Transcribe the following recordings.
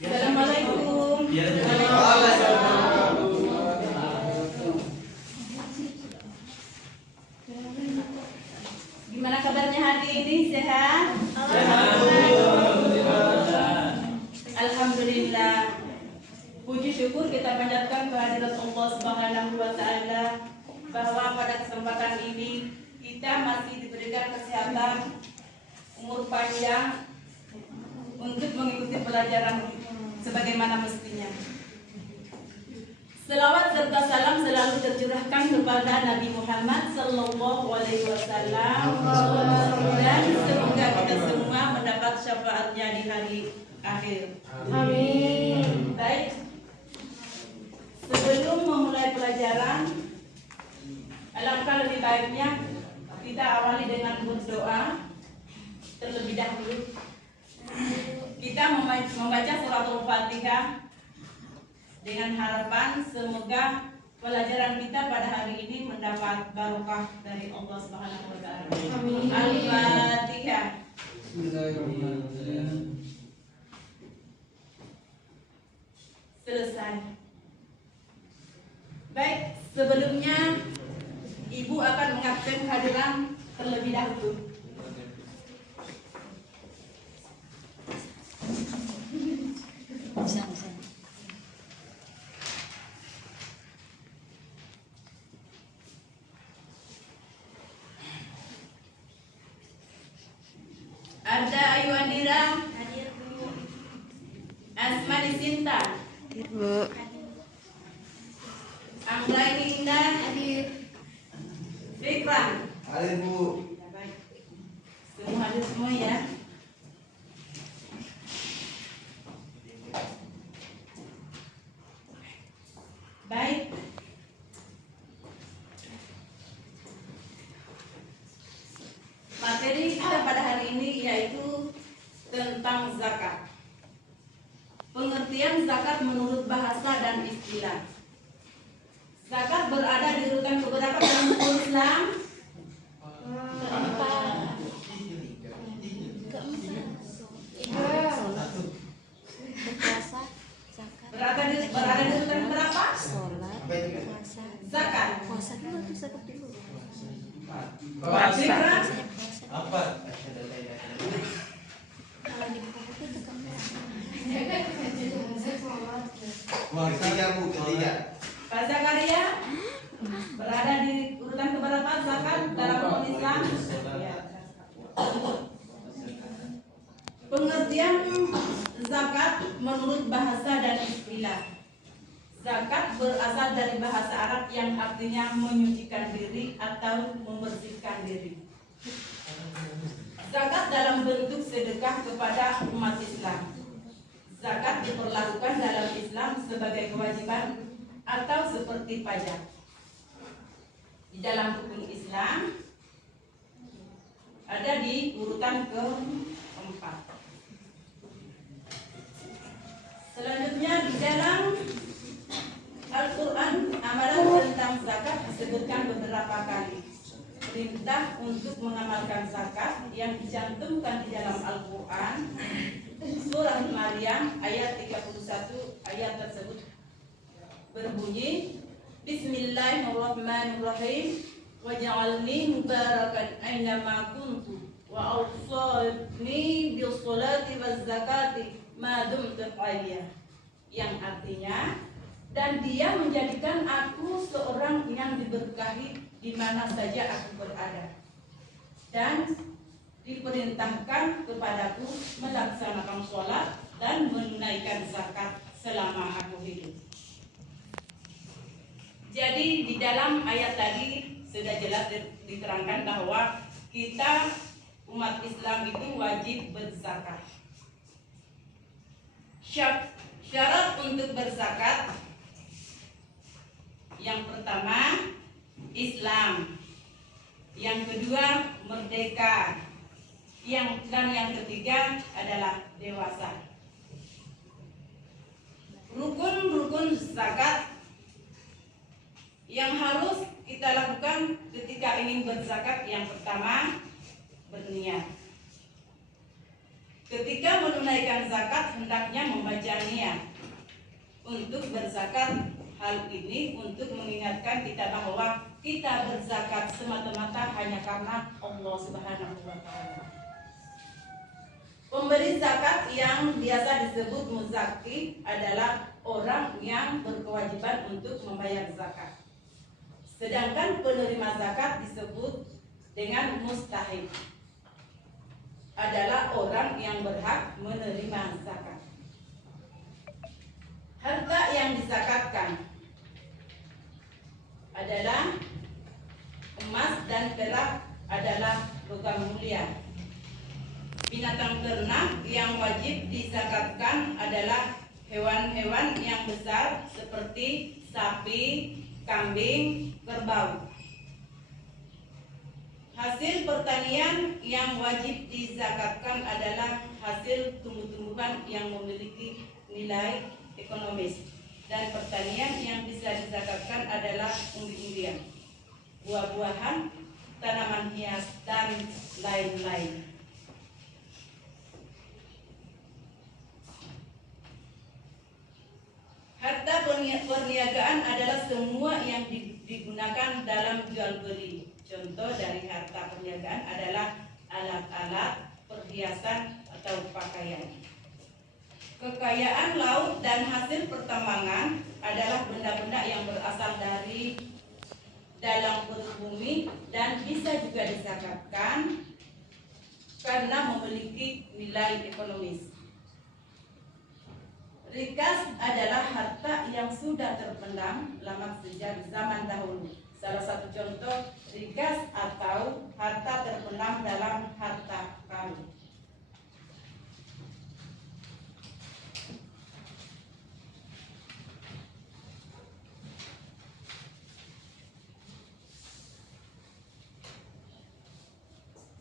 Assalamualaikum. Gimana kabarnya hari ini? Sehat? Alhamdulillah. Puji syukur kita panjatkan kehadirat Allah Subhanahu wa Ta'ala bahwa pada kesempatan ini kita masih diberikan kesehatan, umur panjang untuk mengikuti pelajaran sebagaimana mestinya. Selawat serta salam selalu tercurahkan kepada Nabi Muhammad Sallallahu Alaihi Wasallam dan semoga kita semua mendapat syafaatnya di hari akhir. Amin. Baik. Sebelum memulai pelajaran, alangkah lebih baiknya kita awali dengan berdoa terlebih dahulu. Kita membaca surat Al-Fatihah dengan harapan semoga pelajaran kita pada hari ini mendapat barokah dari Allah Subhanahu wa Ta'ala. Amin. Al-Fatihah. Selesai. Baik, sebelumnya Ibu akan mengabsen kehadiran terlebih dahulu. Bisa. Ada Ayu Andira. Hadir, Bu. Asmani Sinta. Hadir, Bu. Anggraini Indah. Hadir. Fikran. Hadir, Bu. Ya, baik. Semua hadir semua ya. Baik. Materi kita pada hari ini yaitu tentang zakat. Pengertian zakat menurut bahasa dan istilah. Zakat berada di urutan keberapa dalam hukum Islam? Berpuasa, zakat. Berada di urutan berapa? Sholat, puasa. Zakat. Puasa dulu atau zakat dulu? Fikran. Apa? Kalau di buku itu kan Ketiga, Bu, ketiga. Pak Zakaria berada di urutan keberapa zakat dalam hukum Islam? Ya. Pengertian zakat menurut bahasa dan istilah. Zakat berasal dari bahasa Arab yang artinya menyucikan diri atau membersihkan diri. Zakat dalam bentuk sedekah kepada umat Islam. Zakat diperlakukan dalam Islam sebagai kewajiban atau seperti pajak. Di dalam hukum Islam ada di urutan keempat. Selanjutnya di dalam Al-Quran amalan tentang zakat disebutkan beberapa kali. Perintah untuk mengamalkan zakat yang dicantumkan di dalam Al-Quran surah Maryam ayat 31 ayat tersebut berbunyi Bismillahirrahmanirrahim waj'alni mubarakan aynama kuntu wa awsani bis salati waz zakati ma dumtu hayya, yang artinya dan dia menjadikan aku seorang yang diberkahi di mana saja aku berada, dan diperintahkan kepadaku melaksanakan sholat dan menunaikan zakat selama aku hidup. Jadi di dalam ayat tadi sudah jelas diterangkan bahwa kita umat Islam itu wajib berzakat. Syarat untuk berzakat yang pertama Islam, yang kedua merdeka, dan yang ketiga adalah dewasa. Rukun-rukun zakat yang harus kita lakukan ketika ingin berzakat, yang pertama berniat. Ketika menunaikan zakat, hendaknya hendaknya membaca niat untuk berzakat. Hal ini untuk mengingatkan kita bahwa kita berzakat semata-mata hanya karena Allah Subhanahu wa Ta'ala. Pemberi zakat yang biasa disebut muzaki adalah orang yang berkewajiban untuk membayar zakat. Sedangkan penerima zakat disebut dengan mustahik, adalah orang yang berhak menerima zakat. Harta yang dizakatkan adalah emas dan perak, adalah logam mulia. Binatang ternak yang wajib dizakatkan adalah hewan-hewan yang besar seperti sapi, kambing, kerbau. Hasil pertanian yang wajib dizakatkan adalah hasil tumbuh-tumbuhan yang memiliki nilai ekonomis, dan pertanian yang bisa dizakatkan adalah umbi-umbian, buah-buahan, tanaman hias, dan lain-lain. Harta perniagaan adalah semua yang digunakan dalam jual beli. Contoh dari harta perniagaan adalah alat-alat, perhiasan, atau pakaian. Kekayaan laut dan hasil pertambangan adalah benda-benda yang berasal dari dalam perut bumi dan bisa juga dizakatkan karena memiliki nilai ekonomis. Rikas adalah harta yang sudah terpendam lama sejak zaman dahulu. Salah satu contoh rikas atau harta terpendam dalam harta karun.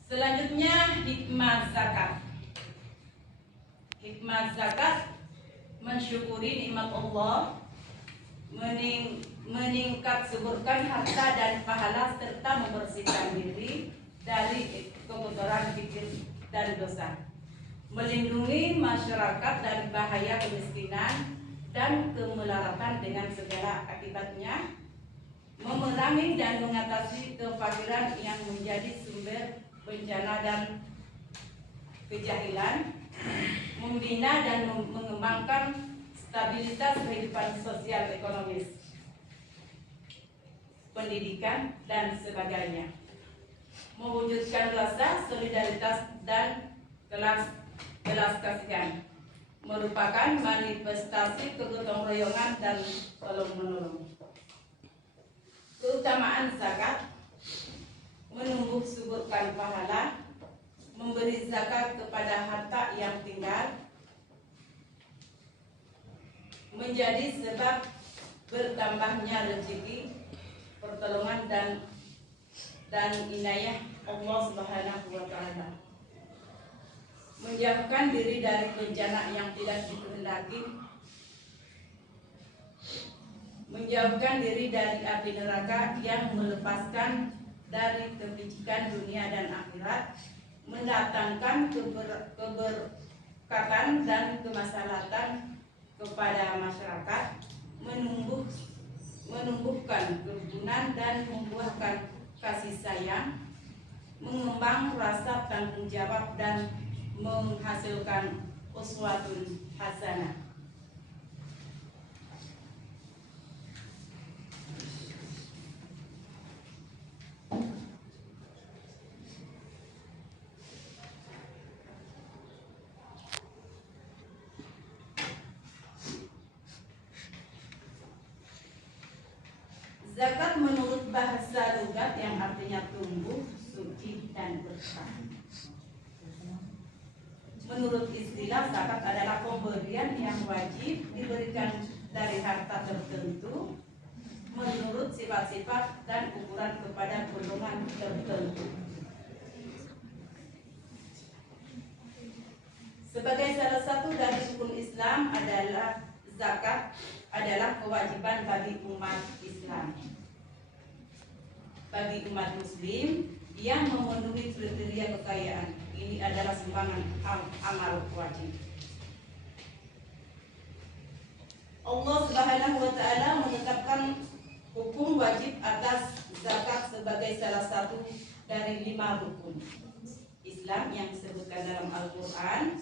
Selanjutnya hikmah zakat. Hikmah zakat mensyukuri nikmat Allah, meningkat suburkan harta dan pahala, serta membersihkan diri dari kekotoran pikir dan dosa, melindungi masyarakat dari bahaya kemiskinan dan kemelaratan dengan segala akibatnya, memerangi dan mengatasi kefakiran yang menjadi sumber bencana dan kejahilan, membina dan mengembangkan stabilitas kehidupan sosial ekonomis, pendidikan, dan sebagainya, mewujudkan rasa solidaritas dan belas kasihan, merupakan manifestasi kegotong royongan dan tolong menolong. Keutamaan zakat: menumbuh suburkan pahala, memberi zakat kepada harta yang tinggal, menjadi sebab bertambahnya rezeki, pertolongan dan inayah Allah Subhanahu wa Ta'ala, menjauhkan diri dari bencana yang tidak dikehendaki, menjauhkan diri dari api neraka yang melepaskan dari kepicikan dunia dan akhirat, mendatangkan keberkatan dan kemaslahatan kepada masyarakat, menumbuhkan kerukunan dan membuahkan kasih sayang, mengembang rasa tanggung jawab dan menghasilkan uswatun hasanah. Zakat menurut bahasa lugat yang artinya tumbuh, suci, dan berkah. Menurut istilah, zakat adalah pemberian yang wajib diberikan dari harta tertentu menurut sifat-sifat dan ukuran kepada golongan tertentu. Sebagai salah satu dari rukun Islam adalah zakat adalah kewajiban bagi umat Islam. Bagi umat Muslim yang memenuhi kriteria kekayaan, ini adalah sumbangan amal wajib. Allah Subhanahu wa taala menetapkan hukum wajib atas zakat sebagai salah satu dari 5 rukun Islam yang disebutkan dalam Al-Quran.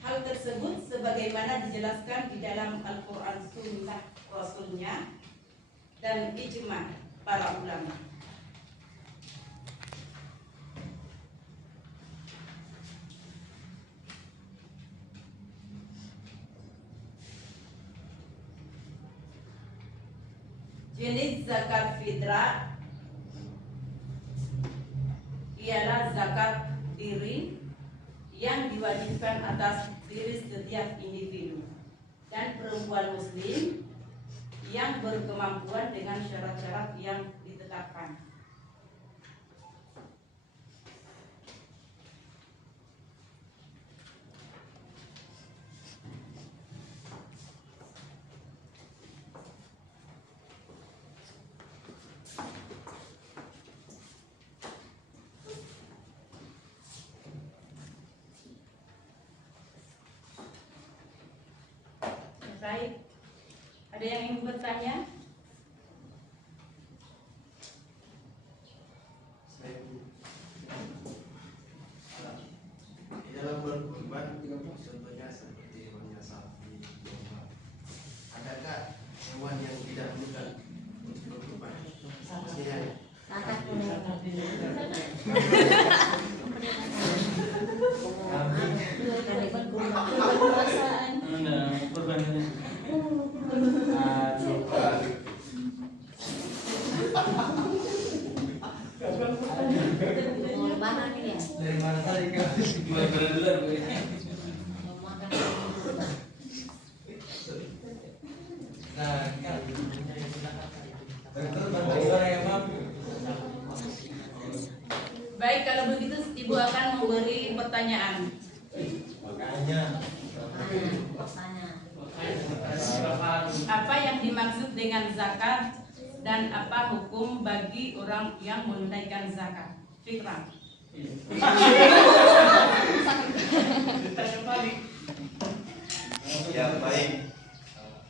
Hal tersebut sebagaimana dijelaskan di dalam Al-Quran, sunnah Rasulnya, dan ijma para ulama. Jenis zakat fitrah ialah zakat diri yang diwajibkan atas diri setiap individu dan perempuan muslim yang berkemampuan dengan syarat-syarat yang ditetapkan. Baik, ada yang ingin bertanya? Di dalam berkurban, contohnya seperti hewannya sapi, domba. Adakah hewan yang tidak mudah untuk berkurban? Maksudnya, Dari mana tadi kau? Jual berendulan gue. Nah, kan. Berkurban bagi orang yang mampu. Baik, kalau begitu Ibu akan memberi pertanyaan. makanya Apa yang dimaksud dengan zakat dan apa hukum bagi orang yang menunaikan zakat fitrah? ya baik.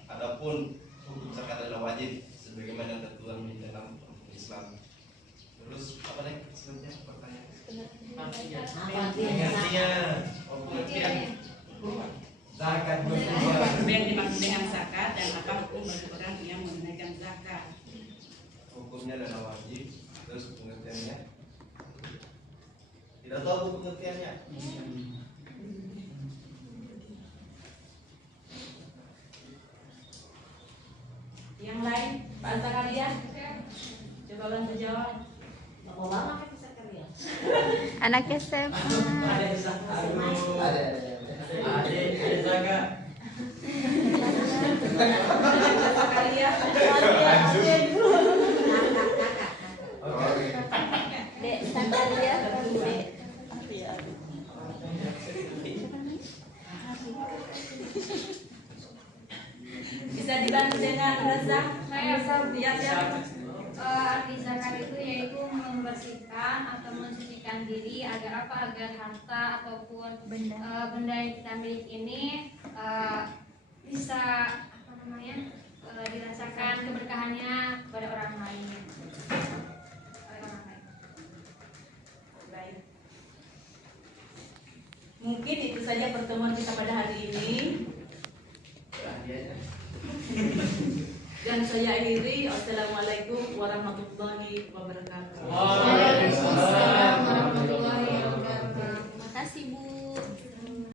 Adapun hukum zakat adalah wajib sebagaimana tertuang di dalam Islam. Terus apa lagi sebenarnya pertanyaan? Pengertian zakat berkurban. Apa yang dimaksud dengan zakat dan apa hukum bagi orang yang menunaikan zakat? Hukumnya adalah wajib. Terus pengertiannya tidak tahu pengertiannya. Yang lain, Pak Zakaria, coba bantu jawab. Anaknya SMA. Ada zakat. Zakaria, Dek, Zakaria. Dek. bisa dibantu dengan Razak? Saya Ya, siapa? arti zakat itu yaitu membersihkan atau mensucikan diri agar apa? Agar harta ataupun benda yang kita miliki ini bisa apa namanya dirasakan keberkahannya kepada orang lain. Baik. Mungkin itu saja pertemuan kita pada hari ini. Dan saya akhiri. Assalamualaikum warahmatullahi wabarakatuh.